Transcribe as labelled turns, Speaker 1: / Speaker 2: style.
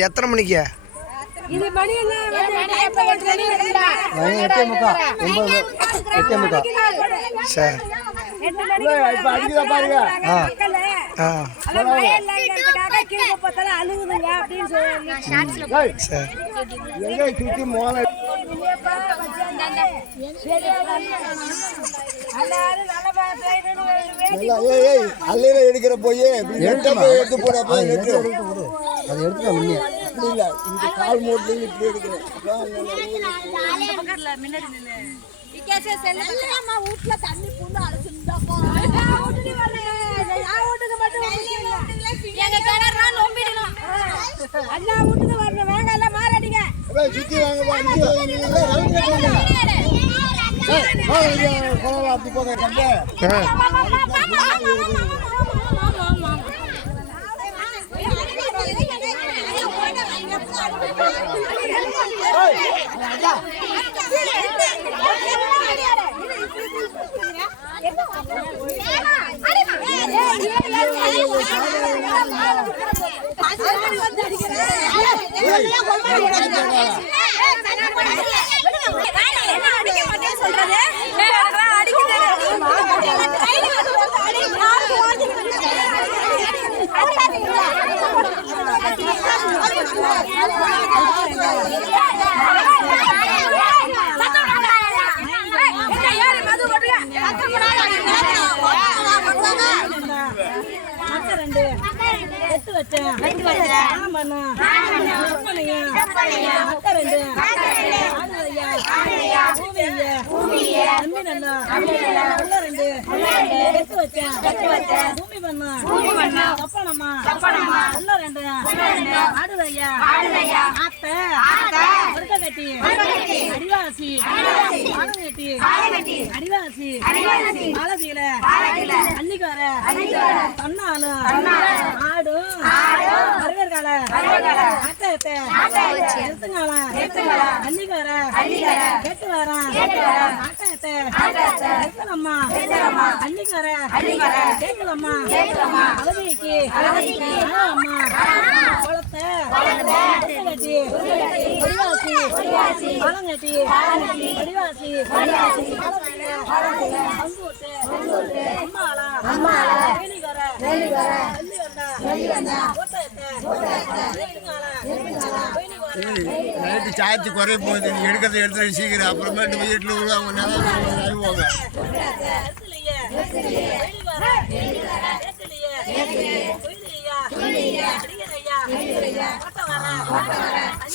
Speaker 1: எத்தனை மணிக்கு?
Speaker 2: இது மணி
Speaker 1: சரி.
Speaker 3: பாருங்க.
Speaker 2: அழுகுதுங்க அப்படின்னு சொல்லி.
Speaker 3: எடுக்கிற போய் இப்படி நெட்டை போய் எடுத்து போட போய் நெட்டு.
Speaker 4: அது எடுத்துக்க முன்னே.
Speaker 3: அப்படி இல்ல இந்த கால் மூட்டில இப்படி எடுக்கிறேன். சுத்தி வாங்க வா, சுத்தி வாங்க நீங்க அடிக்கிறேன்.
Speaker 1: ஆ
Speaker 2: எட்டு வச்சேன் ஆமாண்ணா அப்பனையா அக்கா ரெண்டு ஆங்கலையா பூமியா அம்பி நன்னா உள்ள ரெண்டு எட்டு வச்சேன் பூமி பண்ணா கப்பனம்மா உள்ள ரெண்டு ஆடுதையா ஆத்த ஒருக்க கட்டி அடிவாசி பாடம் கட்டி அடிவாசி மாலதீல அன்னிக்கார தன்னாலு ஆடும் வரவேற்கால ஆட்டத்தை எடுத்துங்கால அன்னிக்கார கேட்டு வரேன் ஆட்டத்தை எடுத்துலம்மா அன்னிக்கார கேட்கலம்மா அவதிக்கு அம்மா அடிவாசி பழம் கட்டி அடிவாசி அம்மாளா அம்மாளா வேலிகர வேலிகர வெள்ளி வந்தா ஓட்டத்தை
Speaker 3: நைட்டு சார்ஜ் குறைய போகுது நீ எடுத்து சீக்கிரம் அப்புறமேட்டு வீட்டில் விடு அவங்க நல்லா அறிவோங்க